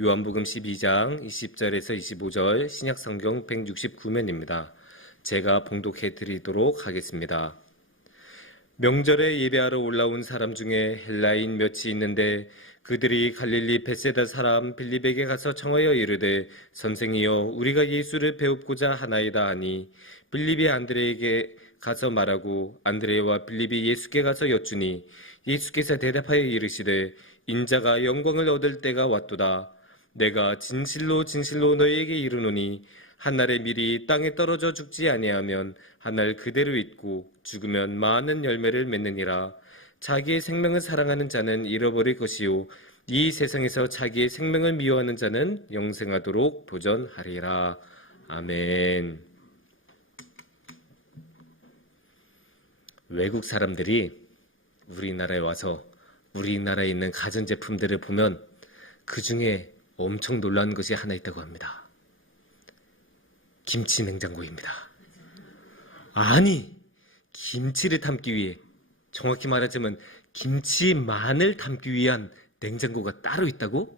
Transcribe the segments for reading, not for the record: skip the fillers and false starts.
요한복음 12장 20절에서 25절 신약성경 169면입니다. 제가 봉독해 드리도록 하겠습니다. 명절에 예배하러 올라온 사람 중에 헬라인 몇이 있는데 그들이 갈릴리 벳세다 사람 빌립에게 가서 청하여 이르되 선생이여 우리가 예수를 배웁고자 하나이다 하니 빌립이 안드레에게 가서 말하고 안드레와 빌립이 예수께 가서 여쭈니 예수께서 대답하여 이르시되 인자가 영광을 얻을 때가 왔도다. 내가 진실로 진실로 너희에게 이르노니 한날의 밀이 땅에 떨어져 죽지 아니하면 한날 그대로 있고 죽으면 많은 열매를 맺느니라. 자기의 생명을 사랑하는 자는 잃어버릴 것이요 이 세상에서 자기의 생명을 미워하는 자는 영생하도록 보전하리라. 아멘. 외국 사람들이 우리나라에 와서 우리나라에 있는 가전제품들을 보면 그 중에 엄청 놀라는 것이 하나 있다고 합니다. 김치 냉장고입니다. 아니, 김치를 담기 위해, 정확히 말하자면 김치만을 담기 위한 냉장고가 따로 있다고?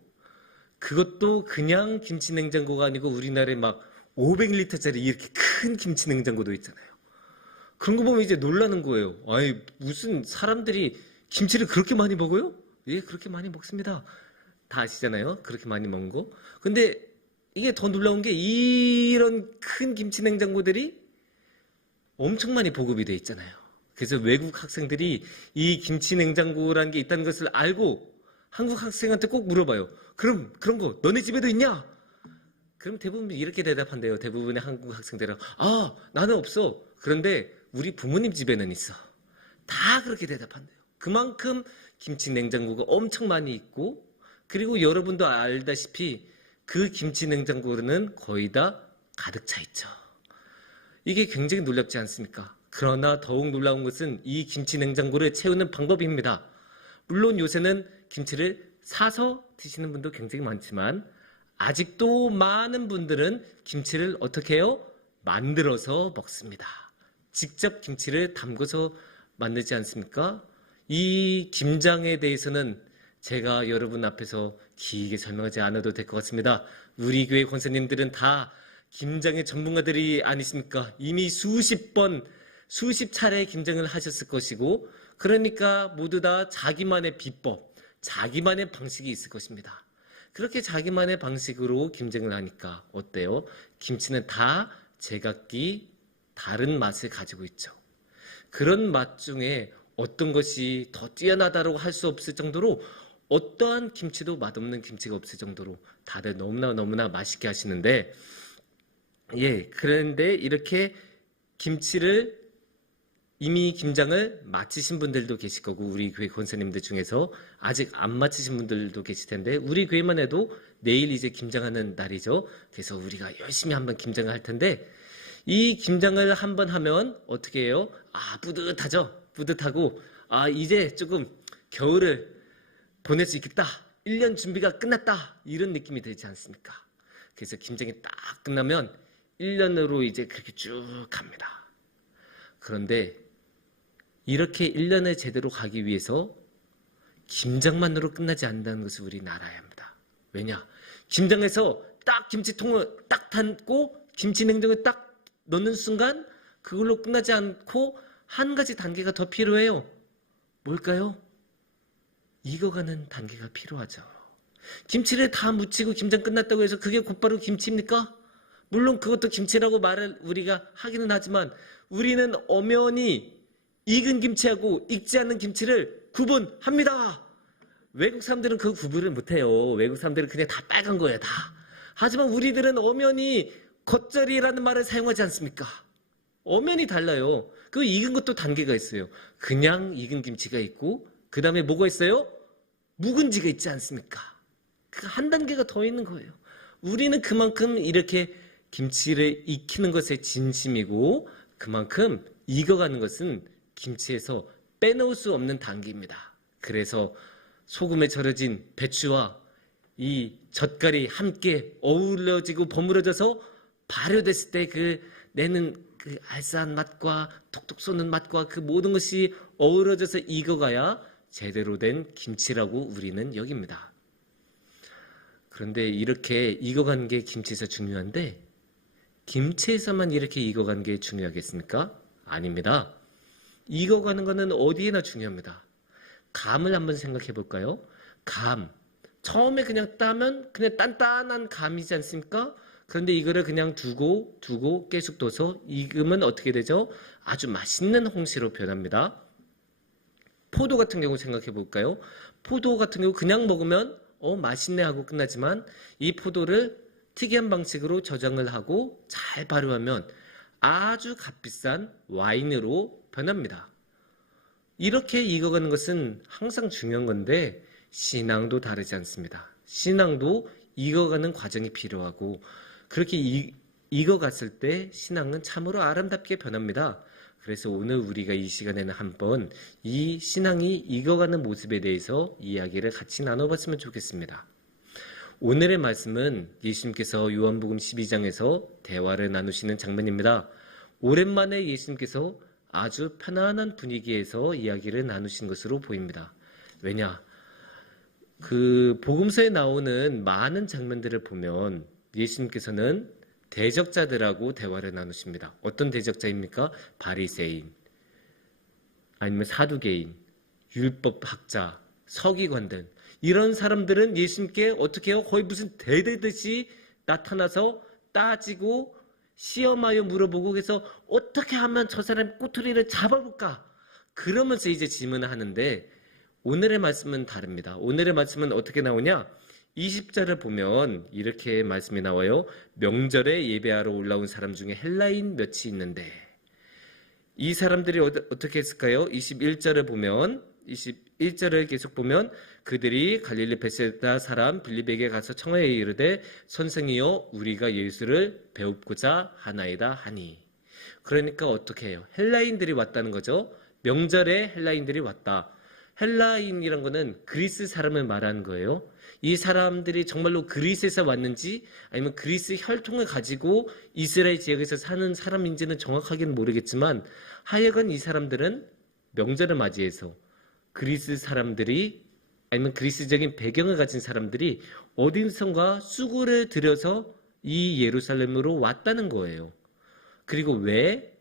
그것도 그냥 김치 냉장고가 아니고 우리나라에 막 500리터짜리 이렇게 큰 김치 냉장고도 있잖아요. 그런 거 보면 이제 놀라는 거예요. 아니, 무슨 사람들이 김치를 그렇게 많이 먹어요? 예, 그렇게 많이 먹습니다. 다 아시잖아요. 그렇게 많이 먹는 거. 근데 이게 더 놀라운 게 이런 큰 김치 냉장고들이 엄청 많이 보급이 돼 있잖아요. 그래서 외국 학생들이 이 김치 냉장고라는 게 있다는 것을 알고 한국 학생한테 꼭 물어봐요. 그럼 그런 거 너네 집에도 있냐? 그럼 대부분 이렇게 대답한대요. 대부분의 한국 학생들은 아, 나는 없어. 그런데 우리 부모님 집에는 있어. 다 그렇게 대답한대요. 그만큼 김치 냉장고가 엄청 많이 있고, 그리고 여러분도 알다시피 그 김치 냉장고는 거의 다 가득 차 있죠. 이게 굉장히 놀랍지 않습니까? 그러나 더욱 놀라운 것은 이 김치 냉장고를 채우는 방법입니다. 물론 요새는 김치를 사서 드시는 분도 굉장히 많지만 아직도 많은 분들은 김치를 어떻게 해요? 만들어서 먹습니다. 직접 김치를 담궈서 만들지 않습니까? 이 김장에 대해서는 제가 여러분 앞에서 길게 설명하지 않아도 될 것 같습니다. 우리 교회 권사님들은 다 김장의 전문가들이 아니십니까? 이미 수십 차례 김장을 하셨을 것이고, 그러니까 모두 다 자기만의 비법, 자기만의 방식이 있을 것입니다. 그렇게 자기만의 방식으로 김장을 하니까 어때요? 김치는 다 제각기 다른 맛을 가지고 있죠. 그런 맛 중에 어떤 것이 더 뛰어나다고 할 수 없을 정도로, 어떠한 김치도 맛없는 김치가 없을 정도로 다들 너무나 맛있게 하시는데, 예, 그런데 이렇게 김치를 이미 김장을 마치신 분들도 계실 거고, 우리 교회 권사님들 중에서 아직 안 마치신 분들도 계실 텐데, 우리 교회만 해도 내일 이제 김장하는 날이죠. 그래서 우리가 열심히 한번 김장을 할 텐데, 이 김장을 한번 하면 어떻게 해요? 아, 뿌듯하죠? 뿌듯하고, 아, 이제 조금 겨울을 보낼 수 있겠다. 1년 준비가 끝났다. 이런 느낌이 들지 않습니까? 그래서 김장이 딱 끝나면 1년으로 이제 그렇게 쭉 갑니다. 그런데 이렇게 1년을 제대로 가기 위해서 김장만으로 끝나지 않는다는 것을 우리 알아야 합니다. 왜냐? 김장에서 딱 김치통을 딱 담고 김치 냉장고에 딱 넣는 순간 그걸로 끝나지 않고 한 가지 단계가 더 필요해요. 뭘까요? 익어가는 단계가 필요하죠. 김치를 다 무치고 김장 끝났다고 해서 그게 곧바로 김치입니까? 물론 그것도 김치라고 말을 우리가 하기는 하지만 우리는 엄연히 익은 김치하고 익지 않은 김치를 구분합니다. 외국 사람들은 그 구분을 못해요. 외국 사람들은 그냥 다 빨간 거예요, 다. 하지만 우리들은 엄연히 겉절이라는 말을 사용하지 않습니까? 엄연히 달라요. 그 익은 것도 단계가 있어요. 그냥 익은 김치가 있고, 그 다음에 뭐가 있어요? 묵은지가 있지 않습니까? 그 한 단계가 더 있는 거예요. 우리는 그만큼 이렇게 김치를 익히는 것에 진심이고, 그만큼 익어가는 것은 김치에서 빼놓을 수 없는 단계입니다. 그래서 소금에 절여진 배추와 이 젓갈이 함께 어우러지고 버무려져서 발효됐을 때 그 내는 그 알싸한 맛과 톡톡 쏘는 맛과 그 모든 것이 어우러져서 익어가야 제대로 된 김치라고 우리는 여깁니다. 그런데 이렇게 익어가는 게 김치에서 중요한데 김치에서만 이렇게 익어가는 게 중요하겠습니까? 아닙니다. 익어가는 거는 어디에나 중요합니다. 감을 한번 생각해 볼까요? 감. 처음에 그냥 따면 그냥 단단한 감이지 않습니까? 그런데 이거를 그냥 두고 계속 둬서 익으면 어떻게 되죠? 아주 맛있는 홍시로 변합니다. 포도 같은 경우 생각해 볼까요? 포도 같은 경우 그냥 먹으면 맛있네 하고 끝나지만 이 포도를 특이한 방식으로 저장을 하고 잘 발효하면 아주 값비싼 와인으로 변합니다. 이렇게 익어가는 것은 항상 중요한 건데 신앙도 다르지 않습니다. 신앙도 익어가는 과정이 필요하고 그렇게 익어갔을 때 신앙은 참으로 아름답게 변합니다. 그래서 오늘 우리가 이 시간에는 한번 이 신앙이 익어가는 모습에 대해서 이야기를 같이 나눠봤으면 좋겠습니다. 오늘의 말씀은 예수님께서 요한복음 12장에서 대화를 나누시는 장면입니다. 오랜만에 예수님께서 아주 편안한 분위기에서 이야기를 나누신 것으로 보입니다. 왜냐? 그 복음서에 나오는 많은 장면들을 보면 예수님께서는 대적자들하고 대화를 나누십니다. 어떤 대적자입니까? 바리새인, 아니면 사두개인, 율법학자, 서기관들 이런 사람들은 예수님께 어떻게 해요? 거의 무슨 대대듯이 나타나서 따지고 시험하여 물어보고 그래서 어떻게 하면 저 사람 꼬투리를 잡아볼까? 그러면서 이제 질문을 하는데 오늘의 말씀은 다릅니다. 오늘의 말씀은 어떻게 나오냐? 20절을 보면 이렇게 말씀이 나와요. 명절에 예배하러 올라온 사람 중에 헬라인 몇이 있는데 이 사람들이 어떻게 했을까요? 21절을 보면 21절을 계속 보면 그들이 갈릴리 베세다 사람 빌립에게 가서 청하여 이르되 선생이여 우리가 예수를 배웁고자 하나이다 하니. 그러니까 어떻게 해요? 헬라인들이 왔다는 거죠. 명절에 헬라인들이 왔다. 헬라인이란 거는 그리스 사람을 말하는 거예요. 이 사람들이 정말로 그리스에서 왔는지 아니면 그리스 혈통을 가지고 이스라엘 지역에서 사는 사람인지는 정확하게는 모르겠지만 하여간 이 사람들은 명절을 맞이해서 그리스 사람들이 아니면 그리스적인 배경을 가진 사람들이 어디선가 수고를 들여서 이 예루살렘으로 왔다는 거예요. 그리고 왜?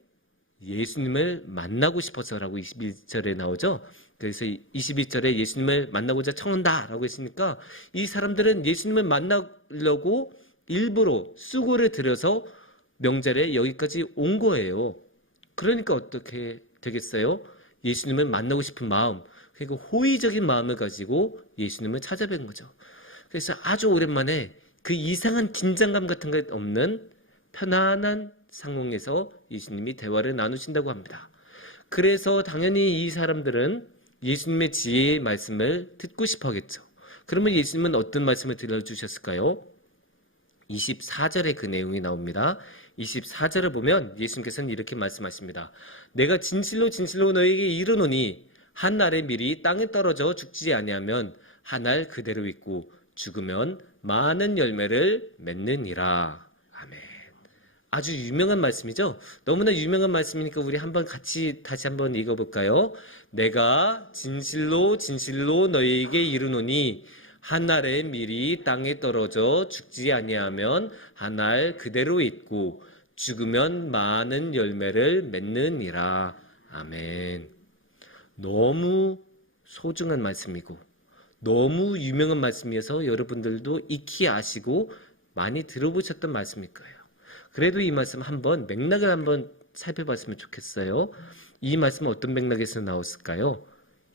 예수님을 만나고 싶어서라고 21절에 나오죠. 그래서 22절에 예수님을 만나고자 청한다 라고 했으니까 이 사람들은 예수님을 만나려고 일부러 수고를 들여서 명절에 여기까지 온 거예요. 그러니까 어떻게 되겠어요? 예수님을 만나고 싶은 마음, 그리고 호의적인 마음을 가지고 예수님을 찾아뵌 거죠. 그래서 아주 오랜만에 그 이상한 긴장감 같은 게 없는 편안한 상황에서 예수님이 대화를 나누신다고 합니다. 그래서 당연히 이 사람들은 예수님의 지혜의 말씀을 듣고 싶어 하겠죠. 그러면 예수님은 어떤 말씀을 들려주셨을까요? 24절에 그 내용이 나옵니다. 24절을 보면 예수님께서는 이렇게 말씀하십니다. 내가 진실로 진실로 너에게 이르노니 한 알의 밀이 땅에 떨어져 죽지 아니하면 한 알 그대로 있고 죽으면 많은 열매를 맺느니라. 아멘. 아주 유명한 말씀이죠. 너무나 유명한 말씀이니까 우리 한번 같이 다시 한번 읽어볼까요? 내가 진실로 진실로 너희에게 이르노니 한 알의 밀이 땅에 떨어져 죽지 아니하면 한 알 그대로 있고 죽으면 많은 열매를 맺느니라. 아멘. 너무 소중한 말씀이고 너무 유명한 말씀이어서 여러분들도 익히 아시고 많이 들어보셨던 말씀일 거예요. 그래도 이 말씀 한번 맥락을 한번 살펴봤으면 좋겠어요. 이 말씀은 어떤 맥락에서 나왔을까요?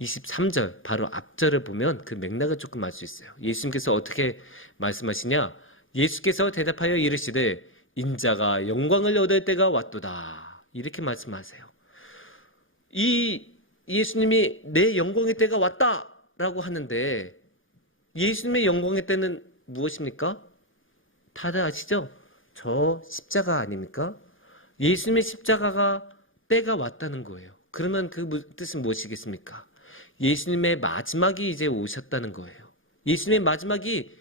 23절 바로 앞절을 보면 그 맥락을 조금 알 수 있어요. 예수님께서 어떻게 말씀하시냐? 예수께서 대답하여 이르시되 인자가 영광을 얻을 때가 왔도다. 이렇게 말씀하세요. 이 예수님이 내 영광의 때가 왔다라고 하는데 예수님의 영광의 때는 무엇입니까? 다들 아시죠? 저 십자가 아닙니까? 예수님의 십자가가 때가 왔다는 거예요. 그러면 그 뜻은 무엇이겠습니까? 예수님의 마지막이 이제 오셨다는 거예요. 예수님의 마지막이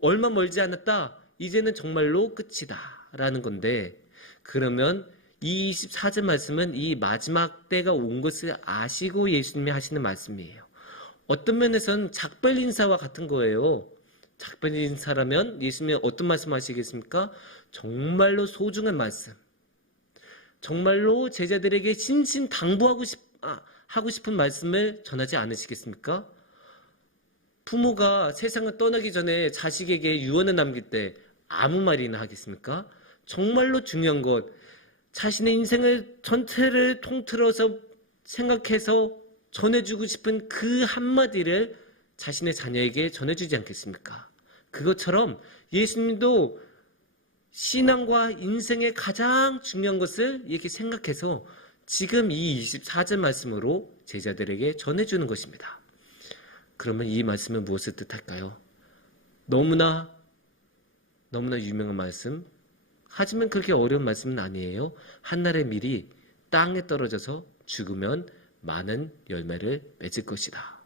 얼마 멀지 않았다. 이제는 정말로 끝이다 라는 건데 그러면 이 24절 말씀은 이 마지막 때가 온 것을 아시고 예수님이 하시는 말씀이에요. 어떤 면에서는 작별 인사와 같은 거예요. 작별인사라면 예수님이 어떤 말씀 하시겠습니까? 정말로 소중한 말씀, 정말로 제자들에게 신신당부하고 하고 싶은 말씀을 전하지 않으시겠습니까? 부모가 세상을 떠나기 전에 자식에게 유언을 남길 때 아무 말이나 하겠습니까? 정말로 중요한 것, 자신의 인생을 전체를 통틀어서 생각해서 전해주고 싶은 그 한마디를 자신의 자녀에게 전해주지 않겠습니까? 그것처럼 예수님도 신앙과 인생의 가장 중요한 것을 이렇게 생각해서 지금 이 24절 말씀으로 제자들에게 전해주는 것입니다. 그러면 이 말씀은 무엇을 뜻할까요? 너무나 유명한 말씀, 하지만 그렇게 어려운 말씀은 아니에요. 한날의 밀이 땅에 떨어져서 죽으면 많은 열매를 맺을 것이다.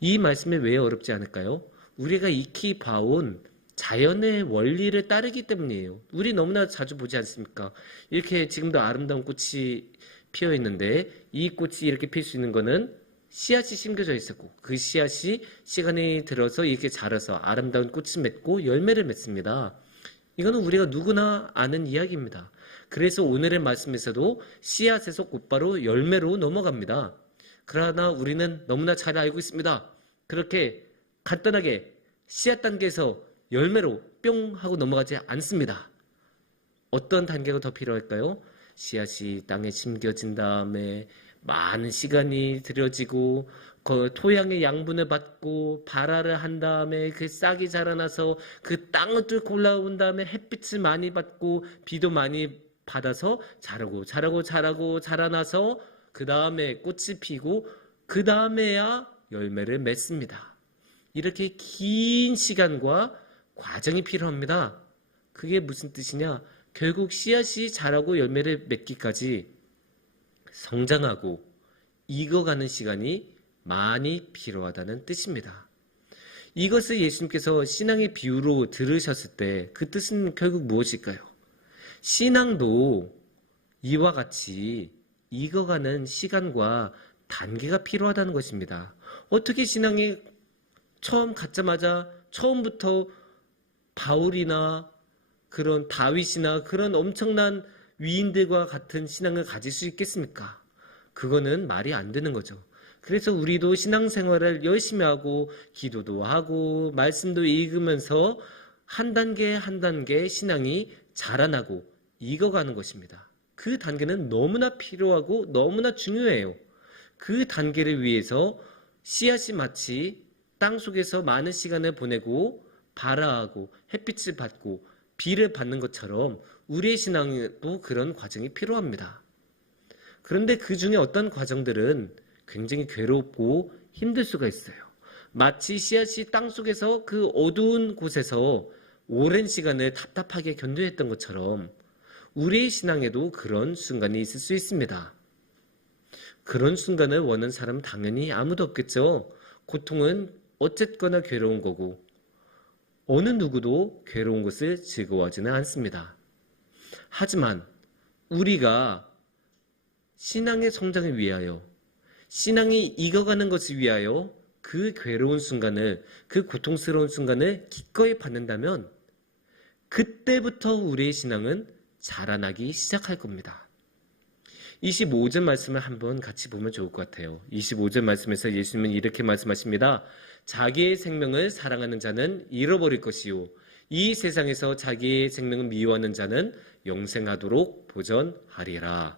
이 말씀이 왜 어렵지 않을까요? 우리가 익히 봐온 자연의 원리를 따르기 때문이에요. 우리 너무나 자주 보지 않습니까? 이렇게 지금도 아름다운 꽃이 피어 있는데 이 꽃이 이렇게 필 수 있는 거는 씨앗이 심겨져 있었고 그 씨앗이 시간이 들어서 이렇게 자라서 아름다운 꽃이 맺고 열매를 맺습니다. 이거는 우리가 누구나 아는 이야기입니다. 그래서 오늘의 말씀에서도 씨앗에서 곧바로 열매로 넘어갑니다. 그러나 우리는 너무나 잘 알고 있습니다. 그렇게 간단하게 씨앗 단계에서 열매로 뿅 하고 넘어가지 않습니다. 어떤 단계가 더 필요할까요? 씨앗이 땅에 심겨진 다음에 많은 시간이 들여지고 그 토양의 양분을 받고 발화를 한 다음에 그 싹이 자라나서 그 땅을 뚫고 올라온 다음에 햇빛을 많이 받고 비도 많이 받아서 자라고 자라나서 그 다음에 꽃이 피고 그 다음에야 열매를 맺습니다. 이렇게 긴 시간과 과정이 필요합니다. 그게 무슨 뜻이냐? 결국 씨앗이 자라고 열매를 맺기까지 성장하고 익어가는 시간이 많이 필요하다는 뜻입니다. 이것을 예수님께서 신앙의 비유로 들으셨을 때 그 뜻은 결국 무엇일까요? 신앙도 이와 같이 익어가는 시간과 단계가 필요하다는 것입니다. 어떻게 신앙이 처음 갖자마자 처음부터 바울이나 그런 다윗이나 그런 엄청난 위인들과 같은 신앙을 가질 수 있겠습니까? 그거는 말이 안 되는 거죠. 그래서 우리도 신앙생활을 열심히 하고 기도도 하고 말씀도 읽으면서 한 단계 한 단계 신앙이 자라나고 익어가는 것입니다. 그 단계는 너무나 필요하고 너무나 중요해요. 그 단계를 위해서 씨앗이 마치 땅속에서 많은 시간을 보내고 발화하고 햇빛을 받고 비를 받는 것처럼 우리의 신앙에도 그런 과정이 필요합니다. 그런데 그 중에 어떤 과정들은 굉장히 괴롭고 힘들 수가 있어요. 마치 씨앗이 땅속에서 그 어두운 곳에서 오랜 시간을 답답하게 견뎌했던 것처럼 우리의 신앙에도 그런 순간이 있을 수 있습니다. 그런 순간을 원하는 사람은 당연히 아무도 없겠죠. 고통은 어쨌거나 괴로운 거고 어느 누구도 괴로운 것을 즐거워하지는 않습니다. 하지만 우리가 신앙의 성장을 위하여 신앙이 익어가는 것을 위하여 그 괴로운 순간을 그 고통스러운 순간을 기꺼이 받는다면 그때부터 우리의 신앙은 자라나기 시작할 겁니다. 25절 말씀을 한번 같이 보면 좋을 것 같아요. 25절 말씀에서 예수님은 이렇게 말씀하십니다. 자기의 생명을 사랑하는 자는 잃어버릴 것이요 이 세상에서 자기의 생명을 미워하는 자는 영생하도록 보전하리라.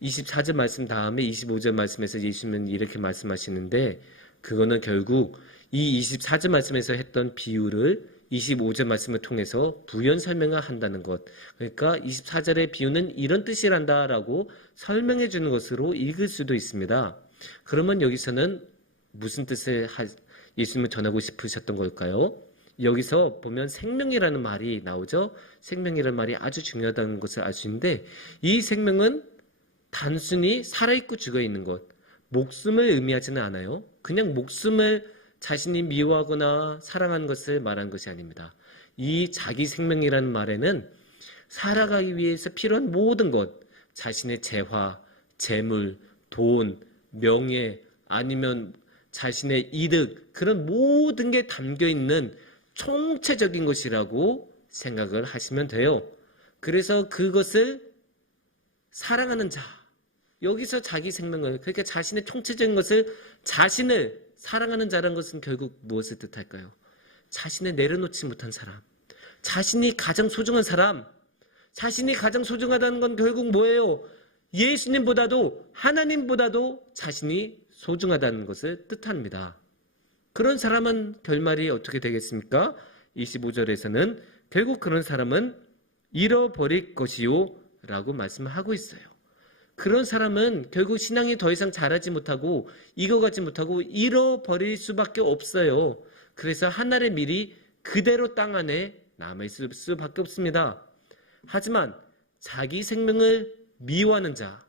24절 말씀 다음에 25절 말씀에서 예수님은 이렇게 말씀하시는데 그거는 결국 이 24절 말씀에서 했던 비유를 25절 말씀을 통해서 부연 설명을 한다는 것. 그러니까 24절의 비유는 이런 뜻이란다라고 설명해 주는 것으로 읽을 수도 있습니다. 그러면 여기서는 무슨 뜻을 예수님은 전하고 싶으셨던 걸까요? 여기서 보면 생명이라는 말이 나오죠. 생명이라는 말이 아주 중요하다는 것을 알 수 있는데 이 생명은 단순히 살아있고 죽어있는 것, 목숨을 의미하지는 않아요. 그냥 목숨을 자신이 미워하거나 사랑하는 것을 말한 것이 아닙니다. 이 자기 생명이라는 말에는 살아가기 위해서 필요한 모든 것, 자신의 재화, 재물, 돈, 명예, 아니면 자신의 이득, 그런 모든 게 담겨 있는 총체적인 것이라고 생각을 하시면 돼요. 그래서 그것을 사랑하는 자, 여기서 자기 생명을, 그러니까 자신의 총체적인 것을, 자신을 사랑하는 자라는 것은 결국 무엇을 뜻할까요? 자신을 내려놓지 못한 사람, 자신이 가장 소중한 사람, 자신이 가장 소중하다는 건 결국 뭐예요? 예수님보다도, 하나님보다도 자신이 소중하다는 것을 뜻합니다. 그런 사람은 결말이 어떻게 되겠습니까? 25절에서는 결국 그런 사람은 잃어버릴 것이요 라고 말씀하고 있어요. 그런 사람은 결국 신앙이 더 이상 자라지 못하고 익어가지 못하고 잃어버릴 수밖에 없어요. 그래서 하늘의 밀이 그대로 땅 안에 남아있을 수밖에 없습니다. 하지만 자기 생명을 미워하는 자,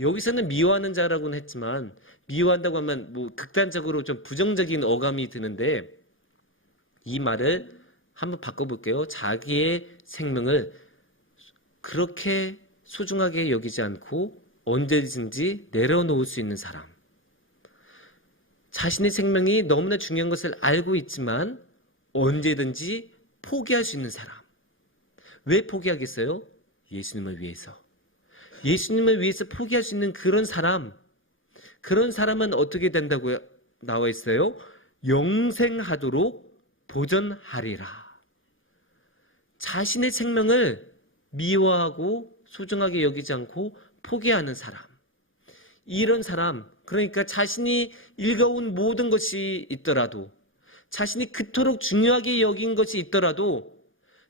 여기서는 미워하는 자라고는 했지만 미워한다고 하면 뭐 극단적으로 좀 부정적인 어감이 드는데 이 말을 한번 바꿔볼게요. 자기의 생명을 그렇게 소중하게 여기지 않고 언제든지 내려놓을 수 있는 사람, 자신의 생명이 너무나 중요한 것을 알고 있지만 언제든지 포기할 수 있는 사람. 왜 포기하겠어요? 예수님을 위해서. 예수님을 위해서 포기할 수 있는 그런 사람, 그런 사람은 어떻게 된다고 나와 있어요? 영생하도록 보전하리라. 자신의 생명을 미워하고 소중하게 여기지 않고 포기하는 사람, 이런 사람, 그러니까 자신이 읽어온 모든 것이 있더라도, 자신이 그토록 중요하게 여긴 것이 있더라도,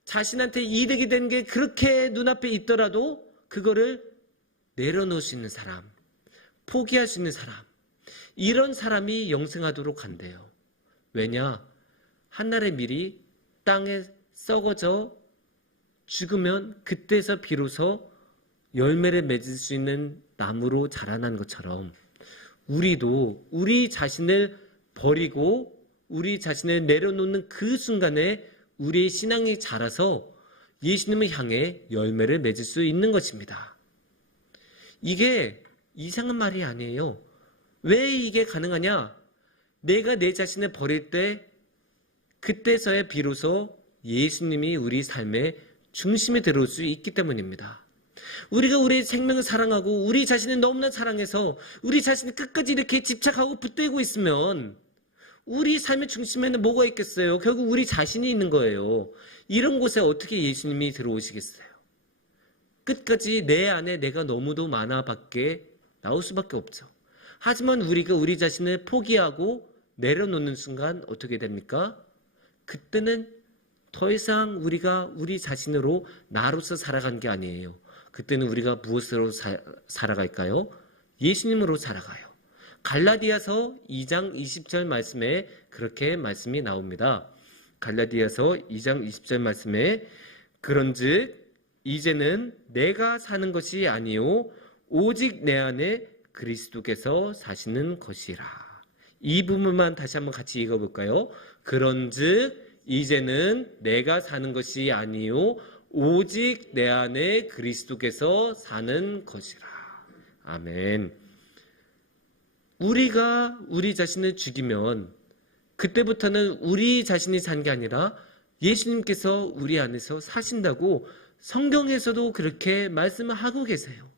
자신한테 이득이 된 게 그렇게 눈앞에 있더라도 그거를 내려놓을 수 있는 사람, 포기할 수 있는 사람, 이런 사람이 영생하도록 한대요. 왜냐? 한날의 밀이 땅에 썩어져 죽으면 그때서 비로소 열매를 맺을 수 있는 나무로 자라난 것처럼 우리도 우리 자신을 버리고 우리 자신을 내려놓는 그 순간에 우리의 신앙이 자라서 예수님을 향해 열매를 맺을 수 있는 것입니다. 이게 이상한 말이 아니에요. 왜 이게 가능하냐? 내가 내 자신을 버릴 때 그때서야 비로소 예수님이 우리 삶의 중심에 들어올 수 있기 때문입니다. 우리가 우리의 생명을 사랑하고 우리 자신을 너무나 사랑해서 우리 자신을 끝까지 이렇게 집착하고 붙들고 있으면 우리 삶의 중심에는 뭐가 있겠어요? 결국 우리 자신이 있는 거예요. 이런 곳에 어떻게 예수님이 들어오시겠어요? 끝까지 내 안에 내가 너무도 많아 밖에 나올 수밖에 없죠. 하지만 우리가 우리 자신을 포기하고 내려놓는 순간 어떻게 됩니까? 그때는 더 이상 우리가 우리 자신으로 나로서 살아간 게 아니에요. 그때는 우리가 무엇으로 살아갈까요? 예수님으로 살아가요. 갈라디아서 2장 20절 말씀에 그렇게 말씀이 나옵니다. 갈라디아서 2장 20절 말씀에 그런즉 이제는 내가 사는 것이 아니요 오직 내 안에 그리스도께서 사시는 것이라. 이 부분만 다시 한번 같이 읽어볼까요? 그런즉 이제는 내가 사는 것이 아니요 오직 내 안에 그리스도께서 사는 것이라. 아멘. 우리가 우리 자신을 죽이면 그때부터는 우리 자신이 산 게 아니라 예수님께서 우리 안에서 사신다고 성경에서도 그렇게 말씀을 하고 계세요.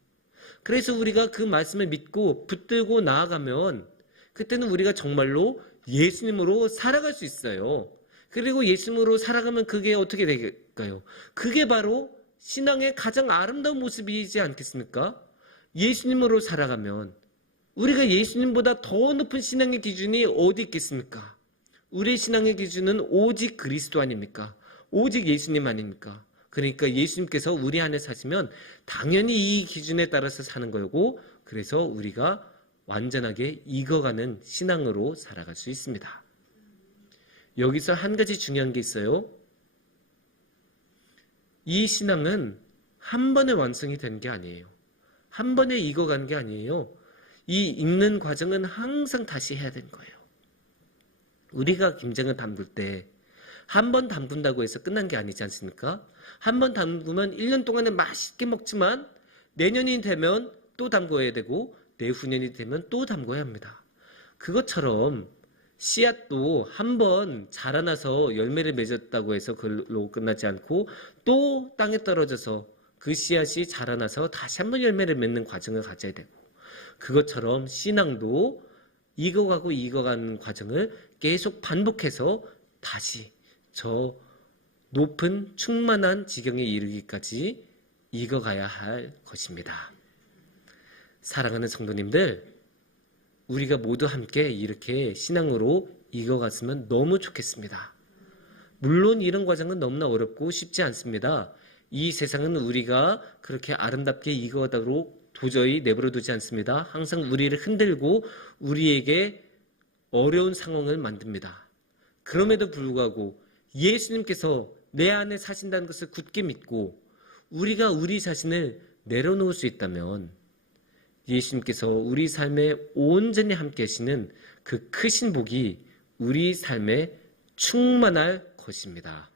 그래서 우리가 그 말씀을 믿고 붙들고 나아가면 그때는 우리가 정말로 예수님으로 살아갈 수 있어요. 그리고 예수님으로 살아가면 그게 어떻게 될까요? 그게 바로 신앙의 가장 아름다운 모습이지 않겠습니까? 예수님으로 살아가면 우리가 예수님보다 더 높은 신앙의 기준이 어디 있겠습니까? 우리의 신앙의 기준은 오직 그리스도 아닙니까? 오직 예수님 아닙니까? 그러니까 예수님께서 우리 안에 사시면 당연히 이 기준에 따라서 사는 거고, 그래서 우리가 완전하게 익어가는 신앙으로 살아갈 수 있습니다. 여기서 한 가지 중요한 게 있어요. 이 신앙은 한 번에 완성이 되는 게 아니에요. 한 번에 익어가는 게 아니에요. 이 읽는 과정은 항상 다시 해야 되는 거예요. 우리가 김장을 담글 때 한 번 담근다고 해서 끝난 게 아니지 않습니까? 한 번 담그면 1년 동안은 맛있게 먹지만 내년이 되면 또 담궈야 되고 내후년이 되면 또 담궈야 합니다. 그것처럼 씨앗도 한번 자라나서 열매를 맺었다고 해서 그걸로 끝나지 않고 또 땅에 떨어져서 그 씨앗이 자라나서 다시 한번 열매를 맺는 과정을 가져야 되고, 그것처럼 신앙도 익어가는 과정을 계속 반복해서 다시 저 높은 충만한 지경에 이르기까지 익어가야 할 것입니다. 사랑하는 성도님들, 우리가 모두 함께 이렇게 신앙으로 익어갔으면 너무 좋겠습니다. 물론 이런 과정은 너무나 어렵고 쉽지 않습니다. 이 세상은 우리가 그렇게 아름답게 익어가도록 도저히 내버려두지 않습니다. 항상 우리를 흔들고 우리에게 어려운 상황을 만듭니다. 그럼에도 불구하고 예수님께서 내 안에 사신다는 것을 굳게 믿고 우리가 우리 자신을 내려놓을 수 있다면 예수님께서 우리 삶에 온전히 함께 하시는 그 크신 복이 우리 삶에 충만할 것입니다.